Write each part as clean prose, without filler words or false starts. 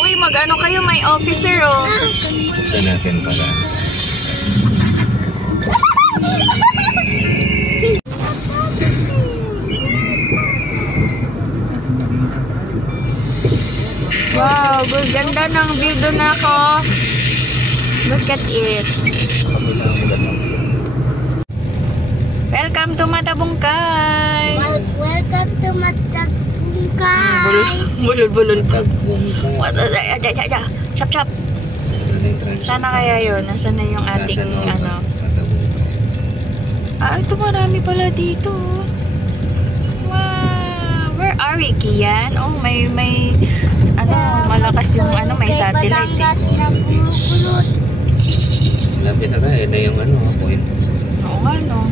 Uy, mag-ano kayo, may officer, oh. Sa natin pala. Wow, ganda ng view doon ako. Look at it. Welcome to Matabungkay. Welcome to Matabungkay. Bulol-bulol ka. Chop-chop. Sana kaya yun? Nasaan na yung ating ano? Ah, ito marami pala dito. Wow. Where are we, Kian? Oh, may ano, malakas yung ano, may satellite eh. Lapit na tayo na yung ano, point. Oo nga, no.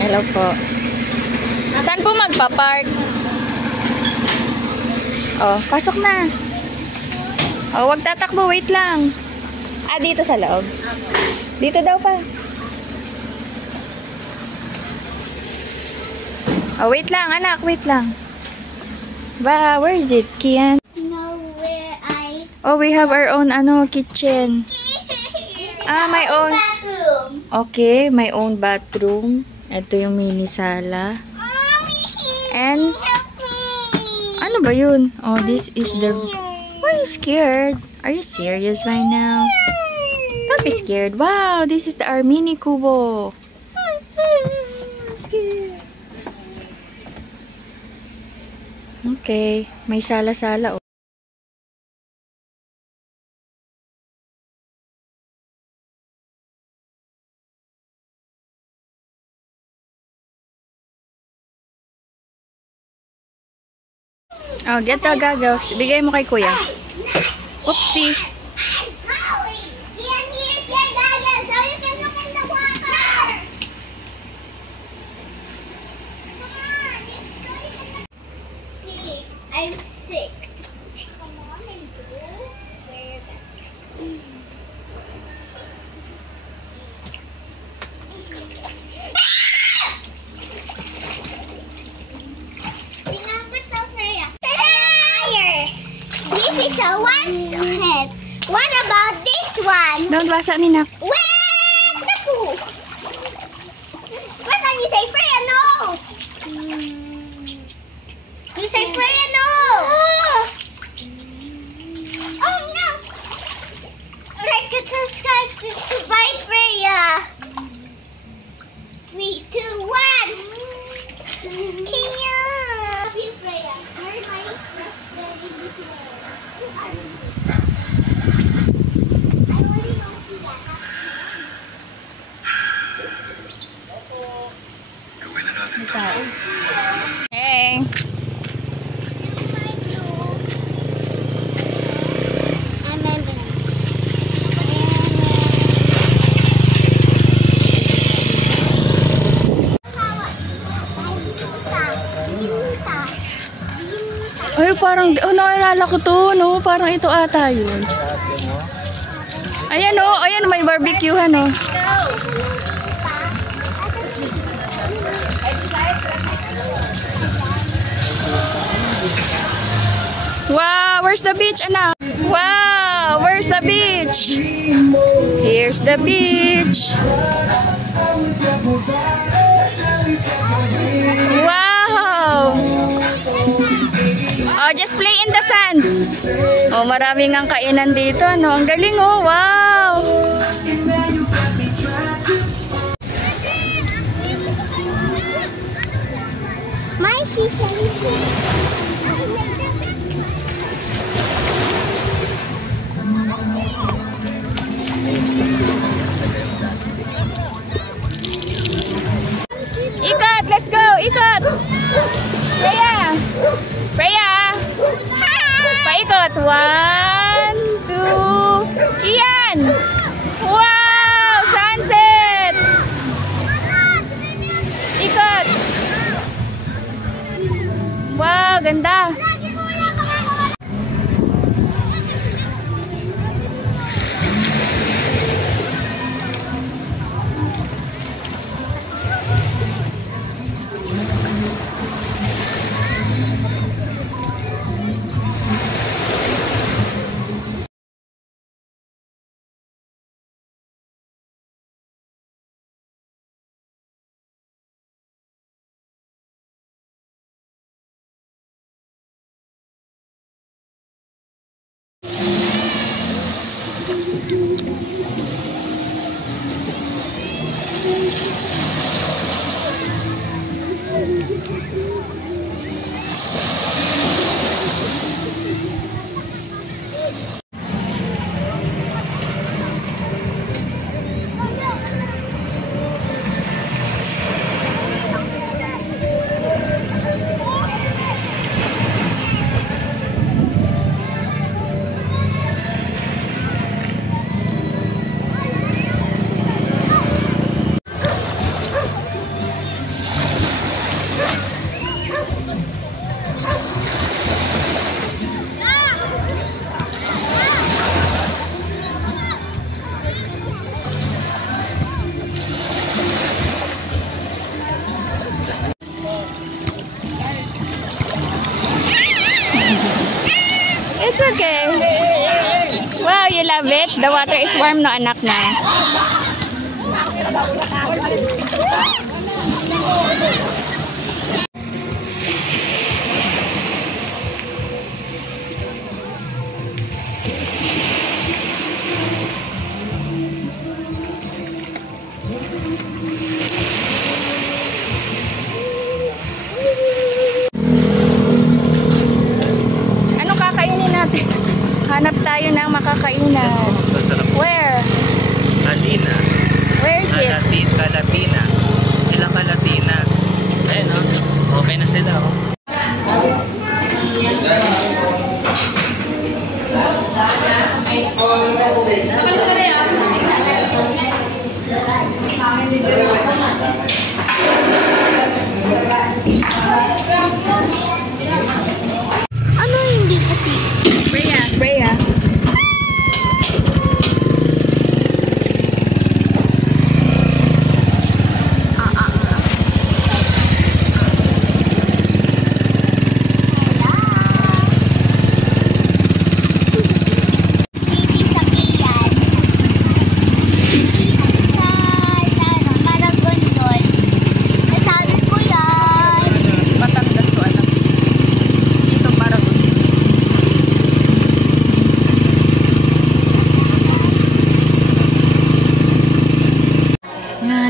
Hello po. Saan po magpa-park? Oh, pasok na. Oh, wag tatakbo, wait lang. Ah, dito sa loob. Dito daw pa. Oh, wait lang, anak, wait lang. Ba, where is it, Kian? No, where I... Oh, we have our own ano, kitchen. Ah, my own. Bathroom. Okay, my own bathroom. Ito yung mini sala. And ano ba yun? Oh, this is the... Why are you scared? Are you serious right now? Don't be scared. Wow, this is our mini kubo. Okay, may sala-sala. Oh, get the goggles. Bigay mo kay kuya. Oopsie. I'm sick. Come on and go. Where the... This is a one head. What about this one? Don't basa, Minak. Wait, the poo. What can you say, Freya? No. You say Freya, no. Oh no. Like a subscribe to survive Freya. 3, 2, 1. Kia. Love you, Freya. You're my baby. Hey. Ay, parang, oh, naalala ko to, no? Parang ito ata yun. Ayan, oh, ayan, may barbecue, no? Wow, where's the beach, anak? Wow, where's the beach? Here's the beach. Wow! Oh, just play in the sand. Oh, maraming ang kainan dito, no? Ang galing, oh, wow! My shisha. ganda. It's okay. Wow, you love it? The water is warm, no, anak na? Hanap tayo ng makakainan. Where? Latina. Where is it? Latina. Ilang ka Latina? Ayun, oh. Okay na sila, oh. Ano hindi kasi? Freya.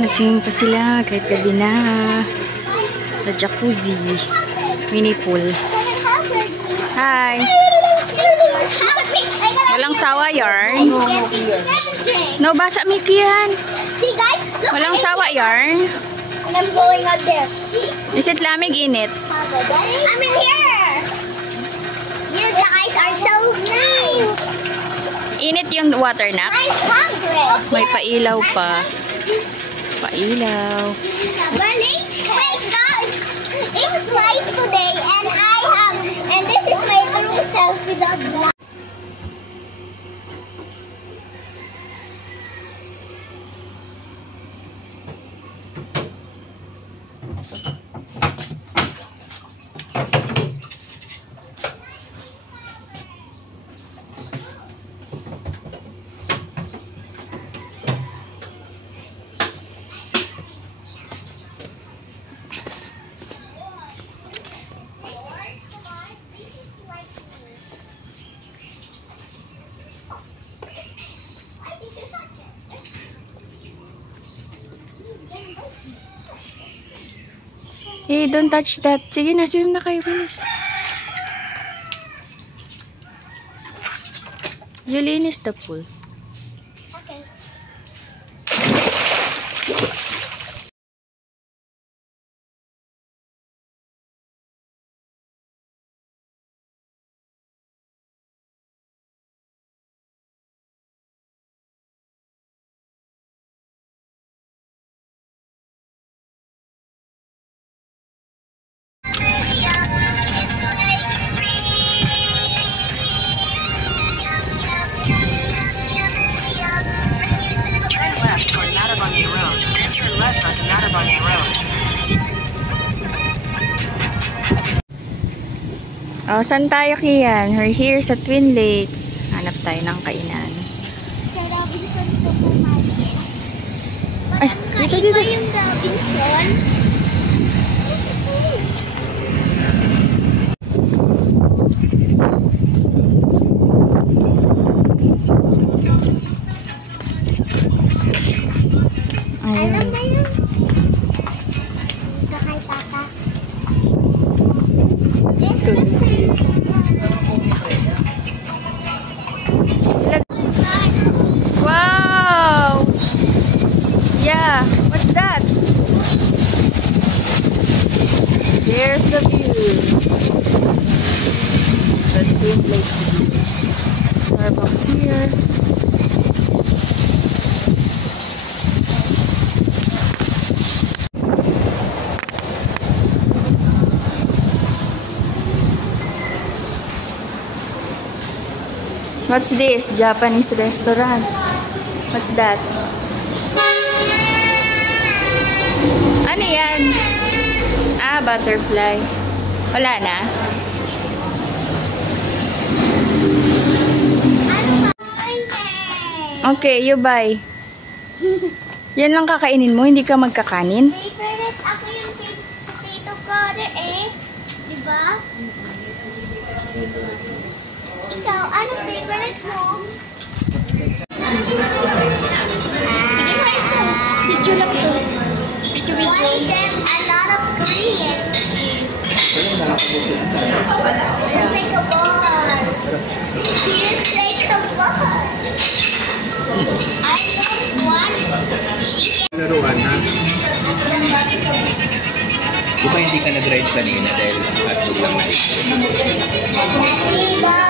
Nag-swimming pa sila kahit gabi na sa jacuzzi mini pool. Hi! Walang sawa yarn. No, basa Mickey yan. See guys, look. Walang sawa yarn. And I'm going out there. Is it lamig init? I'm in here. You guys are so cute. Init yung water na. I'm hungry. May pailaw pa. Pailaw. We're late. Wait guys, it's light today and this is my true self without black. Hey, don't touch that. Sige na, swim na kayo, bilis. Julene is the pool. Okay. Oh, saan tayo, Kian? We're here sa Twin Lakes. Hanap tayo ng kainan. Sa Robinson Supermarket. Ay, dito, dito. Magkaiba yung Robinson. Alam Ayun. mo yun? Dito kay Papa. This is Wow! Yeah, what's that? There's the view. The Twin Lakes view. Starbucks here. What's this? Japanese restaurant. What's that? Ano yan? Ah, butterfly. Wala na? Okay, you buy. Yan lang kakainin mo, hindi ka magkakanin? favorite. Ako yung potato cutter eh. Diba? Ikaw, ano favorite mo? Video lang to. Video, Why there a lot of Koreans? It's like a ball. It's like a ball. I don't want chicken. Laruan na. Di ba hindi ka nag-rice kanina dahil hotdog lang na Diba?